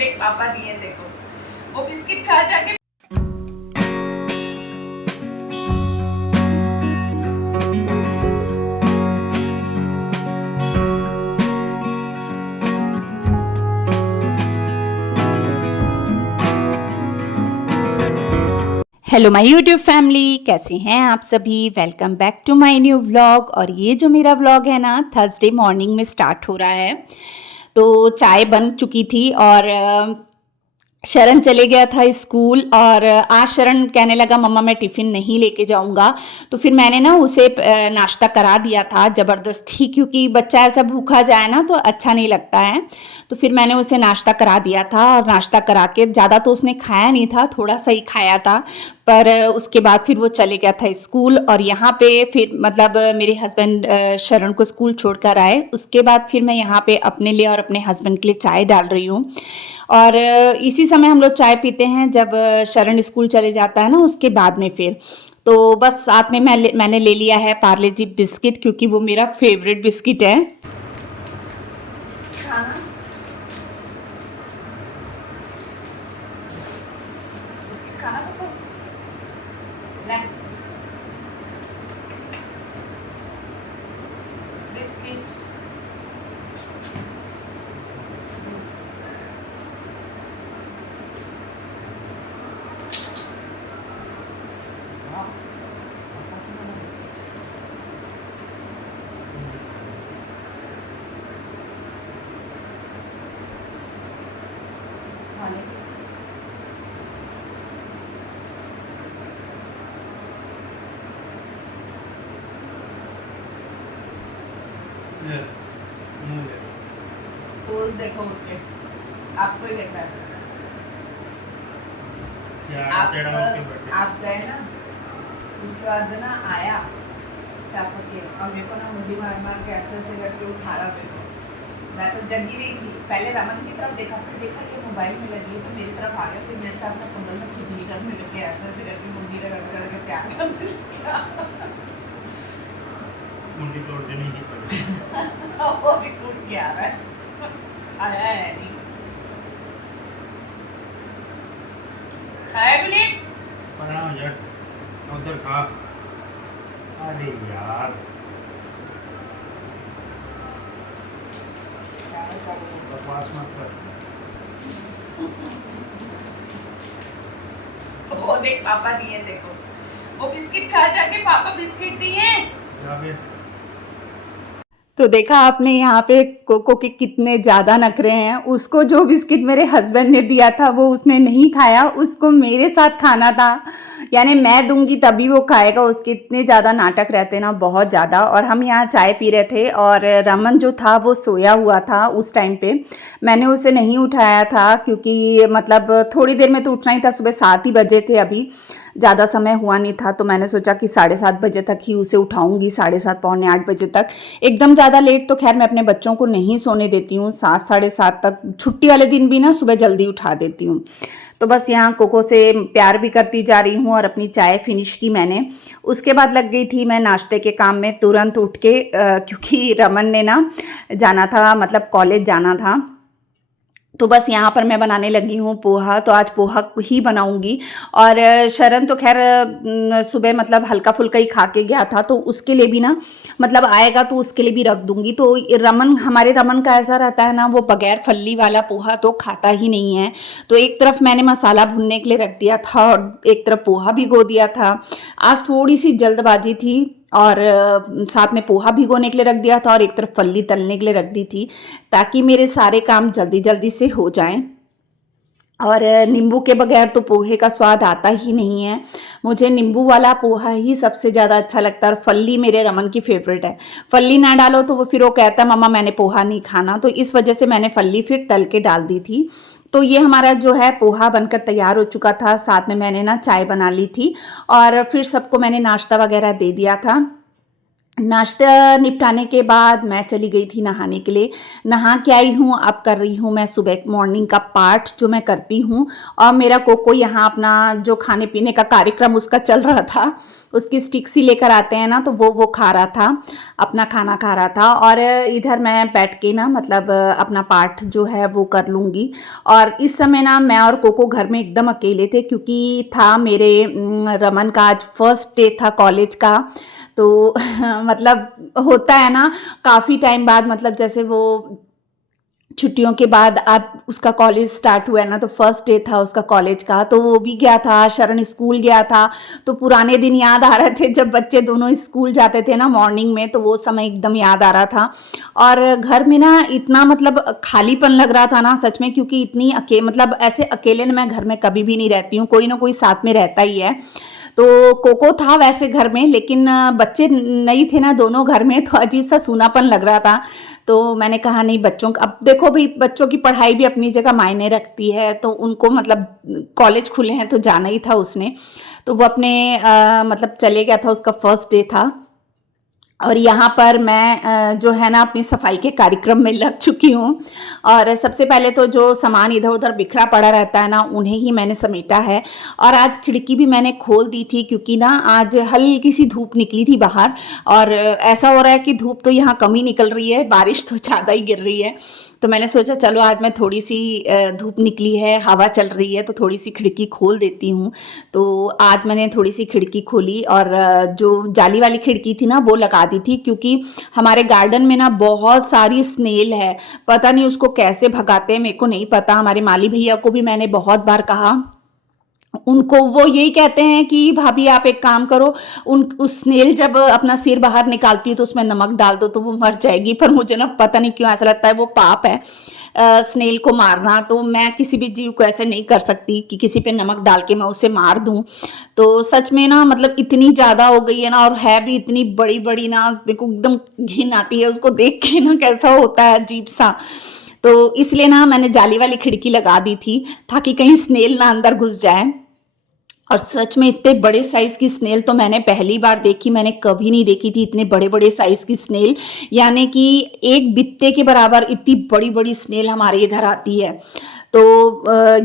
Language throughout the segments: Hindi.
देख पापा दिए, देखो वो बिस्किट खा जाके। हेलो माय यूट्यूब फैमिली, कैसे हैं आप सभी। Welcome back to my new vlog. और ये जो मेरा व्लॉग है ना, थर्सडे मॉर्निंग में स्टार्ट हो रहा है। तो चाय बन चुकी थी और शरण चले गया था स्कूल। और आज शरण कहने लगा मम्मा मैं टिफ़िन नहीं लेके जाऊंगा। तो फिर मैंने ना उसे नाश्ता करा दिया था ज़बरदस्ती, क्योंकि बच्चा ऐसा भूखा जाए ना तो अच्छा नहीं लगता है। तो फिर मैंने उसे नाश्ता करा दिया था, और नाश्ता करा के ज़्यादा तो उसने खाया नहीं था, थोड़ा सा ही खाया था। पर उसके बाद फिर वो चले गया था स्कूल। और यहाँ पे फिर मतलब मेरे हस्बैंड शरण को स्कूल छोड़कर आए। उसके बाद फिर मैं यहाँ पे अपने लिए और अपने हस्बैंड के लिए चाय डाल रही हूँ। और इसी समय हम लोग चाय पीते हैं जब शरण स्कूल चले जाता है ना, उसके बाद में फिर। तो बस साथ में मैंने ले लिया है पार्ले जी बिस्किट, क्योंकि वो मेरा फेवरेट बिस्किट है। खाना बिस्किट खाना पापा ले बिस्किट। पोज देखो उसके, आपको ही देख रहा है। आप गए ना, उसके बाद ना आया टापा के, और मेरे को ना मुंडी मार मार के ऐसे ऐसे करके उठा रहा मेरे को। मैं तो जगी रही थी, पहले रमन की तरफ देखा, फिर देखा कि मोबाइल में लगी है, तो मेरी तरफ आ गया। फिर मेरे साथ में कुंडल में खिचड़ी करने लग गया, ऐसे ऐसे करके मुंडी रगड़ करके प्यार करने लग गया। मुंडी तोड़ देने की पड़ी। वो भी टूट के आ रहा है, आया है नहीं। खाया गुली पढ़ा यार, उधर खा। अरे यार बकवास मत कर। वो देख पापा दिए, देखो वो बिस्किट खा जाके, पापा बिस्किट दिए। जा बे। तो देखा आपने यहाँ पे कोको के कितने ज़्यादा नखरे हैं। उसको जो बिस्किट मेरे हस्बैंड ने दिया था वो उसने नहीं खाया, उसको मेरे साथ खाना था। यानी मैं दूंगी तभी वो खाएगा। उसके इतने ज़्यादा नाटक रहते ना, बहुत ज़्यादा। और हम यहाँ चाय पी रहे थे, और रमन जो था वो सोया हुआ था उस टाइम पे। मैंने उसे नहीं उठाया था, क्योंकि मतलब थोड़ी देर में तो उठना ही था। सुबह 7 ही बजे थे, अभी ज़्यादा समय हुआ नहीं था। तो मैंने सोचा कि 7:30 बजे तक ही उसे उठाऊंगी, 7:30 पौने 8 बजे तक। एकदम ज़्यादा लेट तो खैर मैं अपने बच्चों को नहीं सोने देती हूँ। 7 7:30 तक, छुट्टी वाले दिन भी ना सुबह जल्दी उठा देती हूँ। तो बस यहाँ कोको से प्यार भी करती जा रही हूँ, और अपनी चाय फिनिश की मैंने। उसके बाद लग गई थी मैं नाश्ते के काम में, तुरंत उठ के, क्योंकि रमन ने ना जाना था, मतलब कॉलेज जाना था। तो बस यहाँ पर मैं बनाने लगी हूँ पोहा। तो आज पोहा ही बनाऊंगी। और शरण तो खैर सुबह मतलब हल्का फुल्का ही खा के गया था, तो उसके लिए भी ना मतलब आएगा तो उसके लिए भी रख दूंगी। तो हमारे रमन का ऐसा रहता है ना, वो बगैर फल्ली वाला पोहा तो खाता ही नहीं है। तो एक तरफ मैंने मसाला भूनने के लिए रख दिया था, और एक तरफ पोहा भिगो दिया था। आज थोड़ी सी जल्दबाजी थी, और साथ में पोहा भिगोने के लिए रख दिया था, और एक तरफ फल्ली तलने के लिए रख दी थी, ताकि मेरे सारे काम जल्दी जल्दी से हो जाएं। और नींबू के बगैर तो पोहे का स्वाद आता ही नहीं है। मुझे नींबू वाला पोहा ही सबसे ज़्यादा अच्छा लगता है। और फल्ली मेरे रमन की फेवरेट है। फल्ली ना डालो तो वो फिर वो कहता है मम्मा मैंने पोहा नहीं खाना। तो इस वजह से मैंने फल्ली फिर तल के डाल दी थी। तो ये हमारा जो है पोहा बनकर तैयार हो चुका था। साथ में मैंने ना चाय बना ली थी, और फिर सबको मैंने नाश्ता वगैरह दे दिया था। नाश्ता निपटाने के बाद मैं चली गई थी नहाने के लिए। नहा के आई हूँ, अब कर रही हूँ मैं सुबह मॉर्निंग का पाठ जो मैं करती हूँ। और मेरा कोको यहाँ अपना जो खाने पीने का कार्यक्रम उसका चल रहा था, उसकी स्टिक्स ही लेकर आते हैं ना, तो वो खा रहा था, अपना खाना खा रहा था। और इधर मैं बैठ के ना मतलब अपना पाठ जो है वो कर लूँगी। और इस समय ना मैं और कोको घर में एकदम अकेले थे, क्योंकि था मेरे रमन का आज फर्स्ट डे था कॉलेज का। तो मतलब होता है ना, काफ़ी टाइम बाद, मतलब जैसे वो छुट्टियों के बाद अब उसका कॉलेज स्टार्ट हुआ है ना, तो फर्स्ट डे था उसका कॉलेज का, तो वो भी गया था, शरण स्कूल गया था। तो पुराने दिन याद आ रहे थे जब बच्चे दोनों स्कूल जाते थे ना मॉर्निंग में, तो वो समय एकदम याद आ रहा था। और घर में ना इतना मतलब खालीपन लग रहा था ना सच में, क्योंकि इतनी मतलब ऐसे अकेले मैं घर में कभी भी नहीं रहती हूँ, कोई ना कोई साथ में रहता ही है। तो कोको था वैसे घर में, लेकिन बच्चे नहीं थे ना दोनों घर में, तो अजीब सा सूनापन लग रहा था। तो मैंने कहा नहीं, बच्चों का अब देखो भाई, बच्चों की पढ़ाई भी अपनी जगह मायने रखती है, तो उनको मतलब कॉलेज खुले हैं तो जाना ही था उसने। तो वो अपने मतलब चले गया था, उसका फर्स्ट डे था। और यहाँ पर मैं जो है ना अपनी सफाई के कार्यक्रम में लग चुकी हूँ। और सबसे पहले तो जो सामान इधर उधर बिखरा पड़ा रहता है ना, उन्हें ही मैंने समेटा है। और आज खिड़की भी मैंने खोल दी थी, क्योंकि ना आज हल्की सी धूप निकली थी बाहर। और ऐसा हो रहा है कि धूप तो यहाँ कम ही निकल रही है, बारिश तो ज़्यादा ही गिर रही है। तो मैंने सोचा चलो आज मैं थोड़ी सी धूप निकली है, हवा चल रही है, तो थोड़ी सी खिड़की खोल देती हूँ। तो आज मैंने थोड़ी सी खिड़की खोली, और जो जाली वाली खिड़की थी ना वो लगा दी थी, क्योंकि हमारे गार्डन में ना बहुत सारी स्नेल है। पता नहीं उसको कैसे भगाते हैं, मेरे को नहीं पता। हमारे माली भैया को भी मैंने बहुत बार कहा, उनको वो यही कहते हैं कि भाभी आप एक काम करो, उस स्नेल जब अपना सिर बाहर निकालती है तो उसमें नमक डाल दो तो वो मर जाएगी। पर मुझे ना पता नहीं क्यों ऐसा लगता है वो पाप है स्नेल को मारना। तो मैं किसी भी जीव को ऐसे नहीं कर सकती कि किसी पे नमक डाल के मैं उसे मार दूं। तो सच में ना मतलब इतनी ज़्यादा हो गई है ना, और है भी इतनी बड़ी बड़ी ना, देखो एकदम घिन आती है उसको देख के ना, कैसा होता है अजीब सा। तो इसलिए ना मैंने जाली वाली खिड़की लगा दी थी, ताकि कहीं स्नेल ना अंदर घुस जाए। और सच में इतने बड़े साइज की स्नेल तो मैंने पहली बार देखी, मैंने कभी नहीं देखी थी इतने बड़े बड़े साइज की स्नेल। यानी कि एक बित्ते के बराबर इतनी बड़ी बड़ी स्नेल हमारे इधर आती है। तो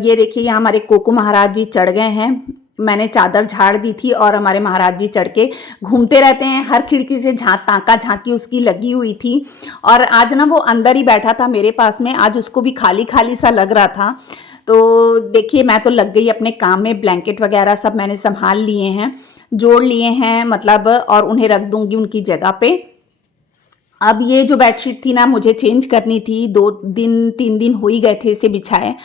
ये देखिए यहाँ हमारे कोको महाराज जी चढ़ गए हैं। मैंने चादर झाड़ दी थी, और हमारे महाराज जी चढ़ के घूमते रहते हैं, हर खिड़की से ताका झांकी उसकी लगी हुई थी। और आज ना वो अंदर ही बैठा था मेरे पास में, आज उसको भी खाली खाली सा लग रहा था। तो देखिए मैं तो लग गई अपने काम में, ब्लैंकेट वगैरह सब मैंने संभाल लिए हैं, जोड़ लिए हैं मतलब, और उन्हें रख दूंगी उनकी जगह पे। अब ये जो बेडशीट थी ना मुझे चेंज करनी थी, 2 दिन 3 दिन हो ही गए थे इसे बिछाए।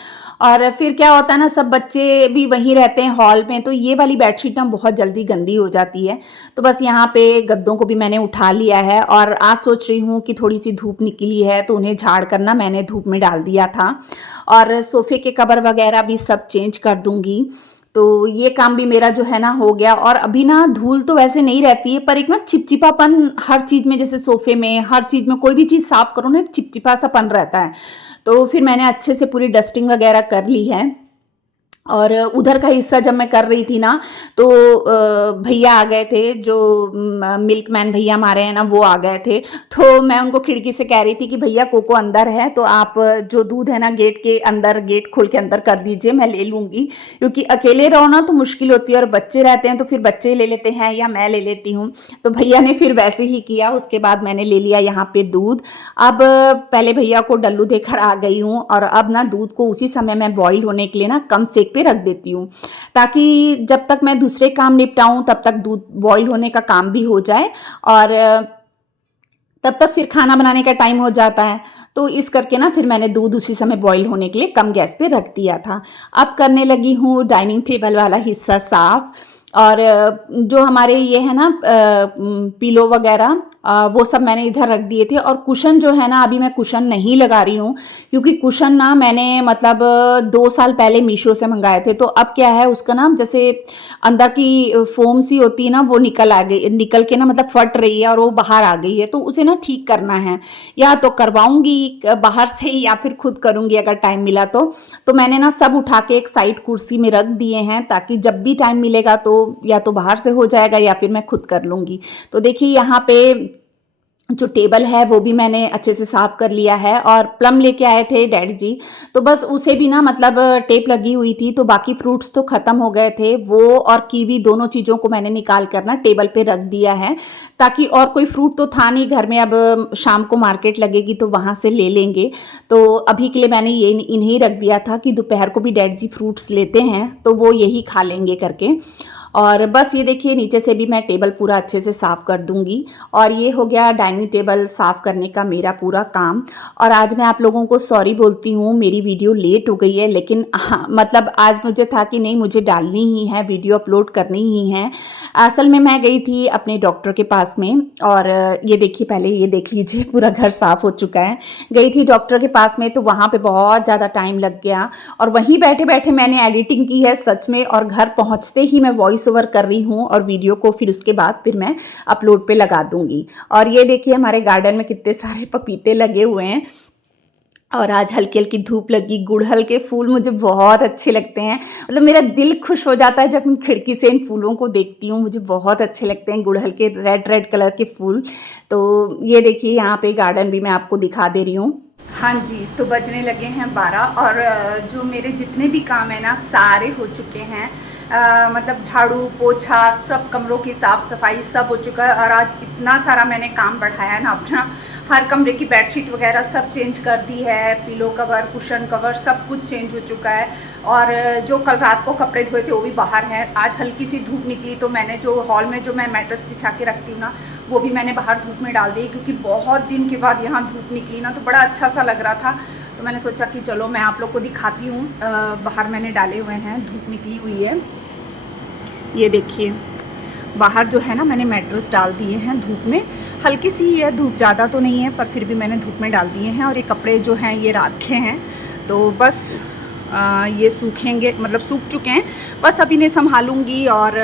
और फिर क्या होता है ना, सब बच्चे भी वहीं रहते हैं हॉल में, तो ये वाली बेडशीट ना बहुत जल्दी गंदी हो जाती है। तो बस यहाँ पे गद्दों को भी मैंने उठा लिया है, और आज सोच रही हूँ कि थोड़ी सी धूप निकली है तो उन्हें झाड़ कर ना मैंने धूप में डाल दिया था। और सोफ़े के कवर वगैरह भी सब चेंज कर दूँगी। तो ये काम भी मेरा जो है ना हो गया। और अभी ना धूल तो वैसे नहीं रहती है, पर एक ना चिपचिपापन हर चीज़ में, जैसे सोफ़े में, हर चीज़ में कोई भी चीज़ साफ़ करो ना, एक चिपचिपा सापन रहता है। तो फिर मैंने अच्छे से पूरी डस्टिंग वगैरह कर ली है। और उधर का हिस्सा जब मैं कर रही थी ना, तो भैया आ गए थे, जो मिल्कमैन भैया हमारे हैं ना, वो आ गए थे। तो मैं उनको खिड़की से कह रही थी कि भैया कोको अंदर है, तो आप जो दूध है ना गेट के अंदर, गेट खोल के अंदर कर दीजिए, मैं ले लूँगी। क्योंकि अकेले रहो ना तो मुश्किल होती है, और बच्चे रहते हैं तो फिर बच्चे ले लेते हैं या मैं ले लेती हूँ। तो भैया ने फिर वैसे ही किया। उसके बाद मैंने ले लिया यहाँ पे दूध। अब पहले भैया को डल्लू देकर आ गई हूँ, और अब ना दूध को उसी समय मैं बॉईल होने के लिए ना कम सेक पे रख देती हूँ, ताकि जब तक मैं दूसरे काम निपटाऊँ तब तक दूध बॉईल होने का काम भी हो जाए, और तब तक फिर खाना बनाने का टाइम हो जाता है। तो इस करके ना फिर मैंने दूध उसी समय बॉईल होने के लिए कम गैस पे रख दिया था। अब करने लगी हूँ डाइनिंग टेबल वाला हिस्सा साफ़। और जो हमारे ये है ना पिलो वगैरह, वो सब मैंने इधर रख दिए थे। और कुशन जो है ना, अभी मैं कुशन नहीं लगा रही हूँ, क्योंकि कुशन ना मैंने मतलब 2 साल पहले मीशो से मंगाए थे। तो अब क्या है, उसका ना जैसे अंदर की फोम सी होती है ना, वो निकल के ना मतलब फट रही है, और वो बाहर आ गई है। तो उसे ना ठीक करना है, या तो करवाऊंगी बाहर से, या फिर खुद करूंगी अगर टाइम मिला तो मैंने ना सब उठा के एक साइड कुर्सी में रख दिए हैं, ताकि जब भी टाइम मिलेगा तो या तो बाहर से हो जाएगा, या फिर मैं खुद कर लूँगी। तो देखिए यहाँ पे जो टेबल है वो भी मैंने अच्छे से साफ़ कर लिया है। और प्लम लेके आए थे डैडी जी, तो बस उसे भी ना मतलब टेप लगी हुई थी, तो बाकी फ्रूट्स तो ख़त्म हो गए थे। वो और कीवी दोनों चीज़ों को मैंने निकाल कर ना टेबल पे रख दिया है, ताकि और कोई फ्रूट तो था नहीं घर में, अब शाम को मार्केट लगेगी तो वहाँ से ले लेंगे। तो अभी के लिए मैंने ये इन्हें रख दिया था कि दोपहर को भी डैडी जी फ्रूट्स लेते हैं तो वो यही खा लेंगे करके। और बस ये देखिए नीचे से भी मैं टेबल पूरा अच्छे से साफ़ कर दूंगी। और ये हो गया डाइनिंग टेबल साफ़ करने का मेरा पूरा काम। और आज मैं आप लोगों को सॉरी बोलती हूँ, मेरी वीडियो लेट हो गई है, लेकिन हाँ मतलब आज मुझे था कि नहीं, मुझे डालनी ही है, वीडियो अपलोड करनी ही है। असल में मैं गई थी अपने डॉक्टर के पास में, और ये देखिए, पहले ये देख लीजिए पूरा घर साफ़ हो चुका है। गई थी डॉक्टर के पास में, तो वहाँ पे बहुत ज़्यादा टाइम लग गया, और वहीं बैठे बैठे मैंने एडिटिंग की है सच में। और घर पहुँचते ही मैं वॉइस ओवर कर रही हूँ, और वीडियो को फिर उसके बाद फिर मैं अपलोड पे लगा दूँगी। और ये देखिए हमारे गार्डन में कितने सारे पपीते लगे हुए हैं, और आज हल्की हल्की धूप लगी। गुड़हल के फूल मुझे बहुत अच्छे लगते हैं, मतलब मेरा दिल खुश हो जाता है जब मैं खिड़की से इन फूलों को देखती हूँ। मुझे बहुत अच्छे लगते हैं गुड़हल के रेड रेड कलर के फूल। तो ये देखिए यहाँ पे गार्डन भी मैं आपको दिखा दे रही हूँ। हाँ जी, तो बजने लगे हैं 12, और जो मेरे जितने भी काम है ना सारे हो चुके हैं। मतलब झाड़ू पोछा सब, कमरों की साफ़ सफाई सब हो चुका है। और आज इतना सारा मैंने काम बढ़ाया है ना अपना, हर कमरे की बेडशीट वगैरह सब चेंज कर दी है, पिलो कवर कुशन कवर सब कुछ चेंज हो चुका है। और जो कल रात को कपड़े धोए थे वो भी बाहर हैं। आज हल्की सी धूप निकली तो मैंने जो हॉल में जो मैं मैट्रेस बिछा के रखती हूँ ना, वो भी मैंने बाहर धूप में डाल दी, क्योंकि बहुत दिन के बाद यहाँ धूप निकली ना तो बड़ा अच्छा सा लग रहा था। तो मैंने सोचा कि चलो मैं आप लोग को दिखाती हूँ। बाहर मैंने डाले हुए हैं, धूप निकली हुई है। ये देखिए बाहर जो है ना मैंने मैट्रेस डाल दिए हैं धूप में, हल्की सी ही है धूप, ज़्यादा तो नहीं है, पर फिर भी मैंने धूप में डाल दिए हैं। और ये कपड़े जो हैं ये रखे हैं, तो बस ये सूखेंगे, मतलब सूख चुके हैं, बस अब इन्हें संभालूंगी। और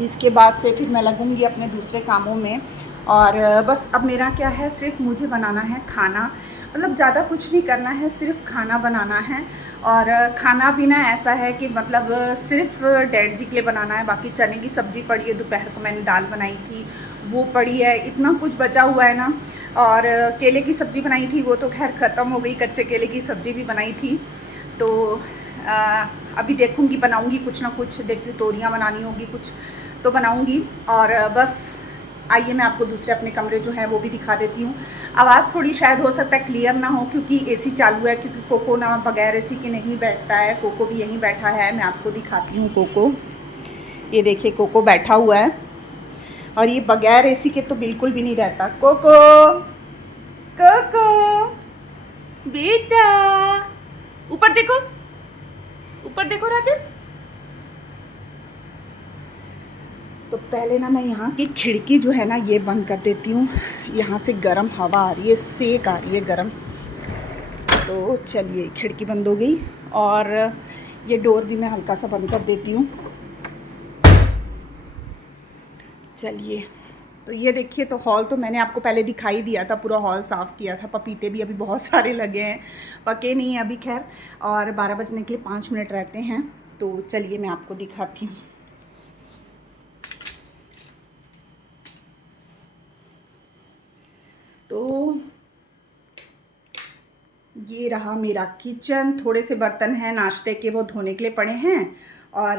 इसके बाद से फिर मैं लगूंगी अपने दूसरे कामों में। और बस अब मेरा क्या है, सिर्फ मुझे बनाना है खाना, मतलब ज़्यादा कुछ नहीं करना है, सिर्फ खाना बनाना है। और खाना पीना ऐसा है कि मतलब सिर्फ डैड जी के लिए बनाना है। बाकी चने की सब्ज़ी पड़ी है, दोपहर को मैंने दाल बनाई थी वो पड़ी है, इतना कुछ बचा हुआ है ना। और केले की सब्ज़ी बनाई थी, वो तो खैर ख़त्म हो गई, कच्चे केले की सब्ज़ी भी बनाई थी। तो अभी देखूँगी, बनाऊँगी कुछ ना कुछ, देखती तोरियाँ बनानी होगी कुछ तो बनाऊँगी। और बस आइए मैं आपको दूसरे अपने कमरे जो हैं वो भी दिखा देती हूँ। आवाज़ थोड़ी शायद हो सकता है क्लियर ना हो, क्योंकि एसी चालू है, क्योंकि कोको ना बगैर एसी के नहीं बैठता है। कोको भी यहीं बैठा है, मैं आपको दिखाती हूँ कोको। ये देखिए कोको बैठा हुआ है, और ये बगैर एसी के तो बिल्कुल भी नहीं रहता। कोको कोको बेटा, ऊपर देखो, ऊपर देखो राजन। तो पहले ना मैं यहाँ की खिड़की जो है ना ये बंद कर देती हूँ, यहाँ से गर्म हवा आ रही है, सेक आ रही है गर्म। तो चलिए खिड़की बंद हो गई, और ये डोर भी मैं हल्का सा बंद कर देती हूँ। चलिए, तो ये देखिए, तो हॉल तो मैंने आपको पहले दिखाई दिया था, पूरा हॉल साफ़ किया था। पपीते भी अभी बहुत सारे लगे हैं, पके नहीं हैं अभी खैर, और 12 बजने के लिए 5 मिनट रहते हैं। तो चलिए मैं आपको दिखाती हूँ। तो ये रहा मेरा किचन, थोड़े से बर्तन हैं नाश्ते के, वो धोने के लिए पड़े हैं। और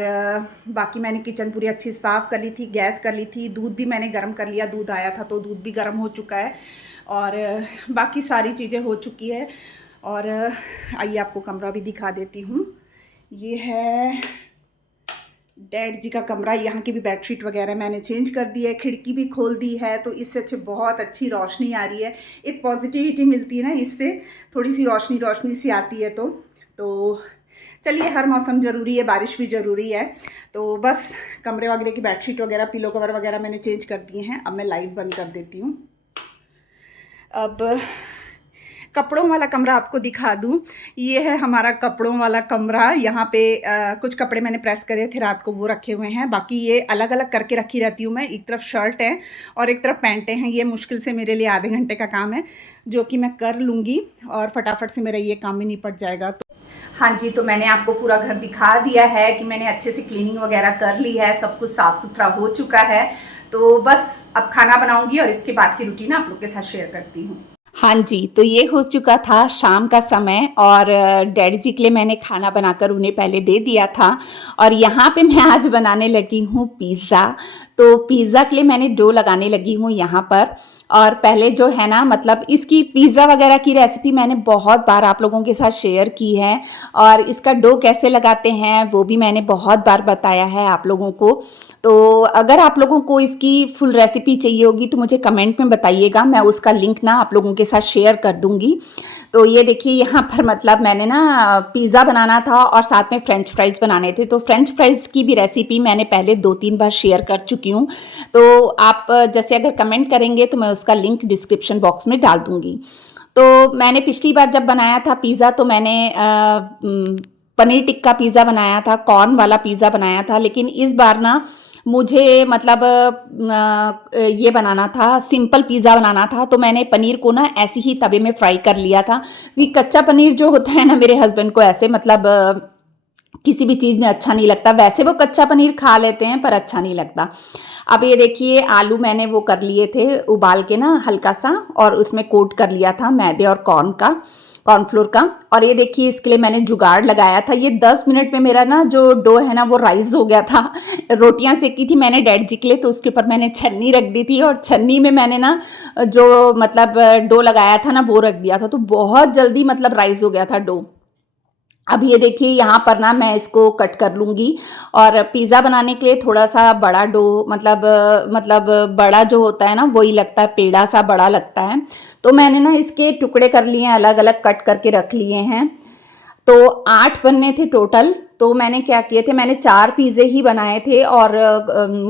बाकी मैंने किचन पूरी अच्छी साफ़ कर ली थी, गैस कर ली थी, दूध भी मैंने गर्म कर लिया, दूध आया था तो दूध भी गर्म हो चुका है, और बाकी सारी चीज़ें हो चुकी है। और आइए आपको कमरा भी दिखा देती हूँ। ये है डैड जी का कमरा, यहाँ की भी बेडशीट वगैरह मैंने चेंज कर दी है, खिड़की भी खोल दी है, तो इससे अच्छे बहुत अच्छी रोशनी आ रही है। एक पॉजिटिविटी मिलती है ना इससे, थोड़ी सी रोशनी रोशनी सी आती है। तो चलिए, हर मौसम ज़रूरी है, बारिश भी ज़रूरी है। तो बस कमरे वगैरह की बेडशीट वगैरह, पिलो कवर वगैरह मैंने चेंज कर दिए हैं। अब मैं लाइट बंद कर देती हूँ। अब कपड़ों वाला कमरा आपको दिखा दूं। ये है हमारा कपड़ों वाला कमरा। यहाँ पे कुछ कपड़े मैंने प्रेस करे थे रात को, वो रखे हुए हैं। बाकी ये अलग अलग करके रखी रहती हूँ मैं, एक तरफ शर्ट है और एक तरफ पैंटें हैं। ये मुश्किल से मेरे लिए आधे घंटे का काम है, जो कि मैं कर लूँगी और फटाफट से मेरा ये काम भी निपट जाएगा। तो हाँ जी, तो मैंने आपको पूरा घर दिखा दिया है कि मैंने अच्छे से क्लीनिंग वगैरह कर ली है, सब कुछ साफ़ सुथरा हो चुका है। तो बस अब खाना बनाऊंगी और इसके बाद की रूटीन आप लोग के साथ शेयर करती हूँ। हाँ जी, तो ये हो चुका था शाम का समय और डैडी जी के लिए मैंने खाना बनाकर उन्हें पहले दे दिया था और यहाँ पे मैं आज बनाने लगी हूँ पिज़्ज़ा। तो पिज़्ज़ा के लिए मैंने डो लगाने लगी हूँ यहाँ पर। और पहले जो है ना, मतलब इसकी पिज़्ज़ा वगैरह की रेसिपी मैंने बहुत बार आप लोगों के साथ शेयर की है और इसका डो कैसे लगाते हैं वो भी मैंने बहुत बार बताया है आप लोगों को। तो अगर आप लोगों को इसकी फुल रेसिपी चाहिए होगी तो मुझे कमेंट में बताइएगा, मैं उसका लिंक ना आप लोगों के साथ शेयर कर दूंगी। तो ये देखिए यहाँ पर मतलब मैंने ना पिज़्ज़ा बनाना था और साथ में फ्रेंच फ्राइज़ बनाने थे। तो फ्रेंच फ्राइज़ की भी रेसिपी मैंने पहले 2-3 बार शेयर कर चुकी हूँ। तो आप जैसे अगर कमेंट करेंगे तो मैं उसका लिंक डिस्क्रिप्शन बॉक्स में डाल दूँगी। तो मैंने पिछली बार जब बनाया था पिज़्ज़ा तो मैंने पनीर टिक्का पिज़्ज़ा बनाया था, कॉर्न वाला पिज़्ज़ा बनाया था। लेकिन इस बार ना मुझे मतलब ये बनाना था, सिंपल पिज़्ज़ा बनाना था। तो मैंने पनीर को ना ऐसे ही तवे में फ्राई कर लिया था क्योंकि कच्चा पनीर जो होता है ना, मेरे हस्बैंड को ऐसे मतलब किसी भी चीज़ में अच्छा नहीं लगता। वैसे वो कच्चा पनीर खा लेते हैं पर अच्छा नहीं लगता। अब ये देखिए आलू मैंने वो कर लिए थे उबाल के ना हल्का सा, और उसमें कोट कर लिया था मैदे और कॉर्नफ्लोर का। और ये देखिए इसके लिए मैंने जुगाड़ लगाया था। ये 10 मिनट में मेरा ना जो डो है ना वो राइस हो गया था। रोटियां सेकी थी मैंने डैड जी के लिए, तो उसके ऊपर मैंने छन्नी रख दी थी और छन्नी में मैंने ना जो मतलब डो लगाया था ना वो रख दिया था। तो बहुत जल्दी मतलब राइस हो गया था डो। अब ये देखिए यहाँ पर ना मैं इसको कट कर लूँगी। और पिज़्ज़ा बनाने के लिए थोड़ा सा बड़ा डो मतलब बड़ा जो होता है ना वही लगता है, पेड़ा सा बड़ा लगता है। तो मैंने ना इसके टुकड़े कर लिए हैं, अलग अलग कट करके रख लिए हैं। तो 8 बनने थे टोटल। तो मैंने क्या किए थे, मैंने 4 पिज़्ज़े ही बनाए थे और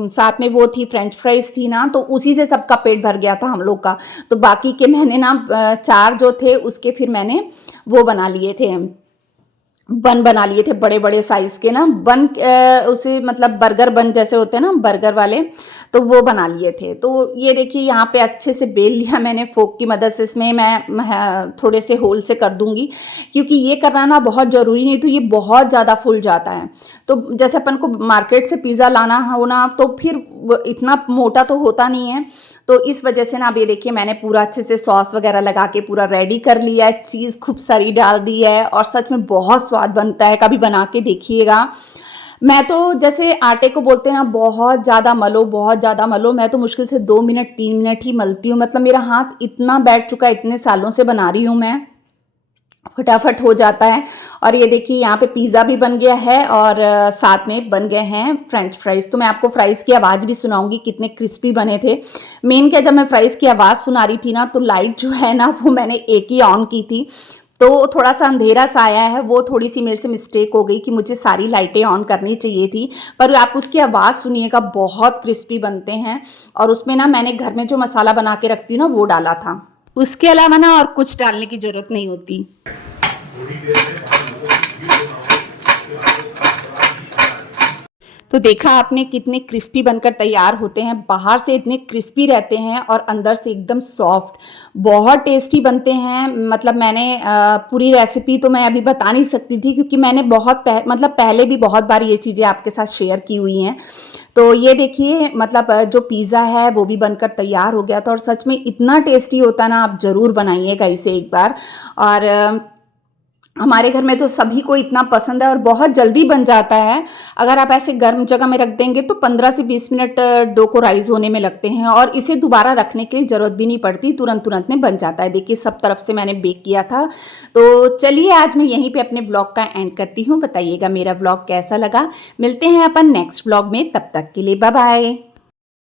साथ में वो थी फ्रेंच फ्राइज़ थी ना, तो उसी से सबका पेट भर गया था हम लोग का। तो बाकी के मैंने ना 4 जो थे उसके फिर मैंने वो बना लिए थे, बन बना लिए थे बड़े बड़े साइज़ के ना बन, उसे मतलब बर्गर बन जैसे होते हैं ना बर्गर वाले, तो वो बना लिए थे। तो ये देखिए यहाँ पे अच्छे से बेल लिया मैंने फोक की मदद से। इसमें मैं थोड़े से होल से कर दूंगी क्योंकि ये करना ना बहुत ज़रूरी नहीं, तो ये बहुत ज़्यादा फूल जाता है। तो जैसे अपन को मार्केट से पिज़्ज़ा लाना हो ना तो फिर इतना मोटा तो होता नहीं है। तो इस वजह से ना अब ये देखिए मैंने पूरा अच्छे से सॉस वगैरह लगा के पूरा रेडी कर लिया है, चीज़ खूब सारी डाल दी है और सच में बहुत स्वाद बनता है। कभी बना के देखिएगा। मैं तो जैसे आटे को बोलते हैं ना बहुत ज़्यादा मलो, बहुत ज़्यादा मलो। मैं तो मुश्किल से 2 मिनट 3 मिनट ही मलती हूँ। मतलब मेरा हाथ इतना बैठ चुका है, इतने सालों से बना रही हूँ मैं, फटाफट हो जाता है। और ये देखिए यहाँ पे पिज़्ज़ा भी बन गया है और साथ में बन गए हैं फ्रेंच फ्राइज़। तो मैं आपको फ्राइज़ की आवाज़ भी सुनाऊंगी कितने क्रिस्पी बने थे। मेन क्या, जब मैं फ्राइज़ की आवाज़ सुना रही थी ना तो लाइट जो है ना वो मैंने एक ही ऑन की थी, तो थोड़ा सा अंधेरा सा आया है। वो थोड़ी सी मेरे से मिस्टेक हो गई कि मुझे सारी लाइटें ऑन करनी चाहिए थी। पर आप उसकी आवाज़ सुनिएगा, बहुत क्रिस्पी बनते हैं। और उसमें ना मैंने घर में जो मसाला बना के रखती हूँ ना वो डाला था। उसके अलावा ना और कुछ डालने की ज़रूरत नहीं होती। तो देखा आपने कितने क्रिस्पी बनकर तैयार होते हैं। बाहर से इतने क्रिस्पी रहते हैं और अंदर से एकदम सॉफ्ट, बहुत टेस्टी बनते हैं। मतलब मैंने पूरी रेसिपी तो मैं अभी बता नहीं सकती थी क्योंकि मैंने मतलब पहले भी बहुत बार ये चीज़ें आपके साथ शेयर की हुई हैं। तो ये देखिए मतलब जो पिज़्ज़ा है वो भी बनकर तैयार हो गया था और सच में इतना टेस्टी होता ना, आप ज़रूर बनाइएगा इसे एक बार। और हमारे घर में तो सभी को इतना पसंद है और बहुत जल्दी बन जाता है। अगर आप ऐसे गर्म जगह में रख देंगे तो 15 से 20 मिनट डो को राइज होने में लगते हैं और इसे दोबारा रखने की ज़रूरत भी नहीं पड़ती, तुरंत में बन जाता है। देखिए सब तरफ से मैंने बेक किया था। तो चलिए आज मैं यहीं पे अपने ब्लॉग का एंड करती हूँ। बताइएगा मेरा ब्लॉग कैसा लगा। मिलते हैं अपन नेक्स्ट ब्लॉग में, तब तक के लिए बाय बाय।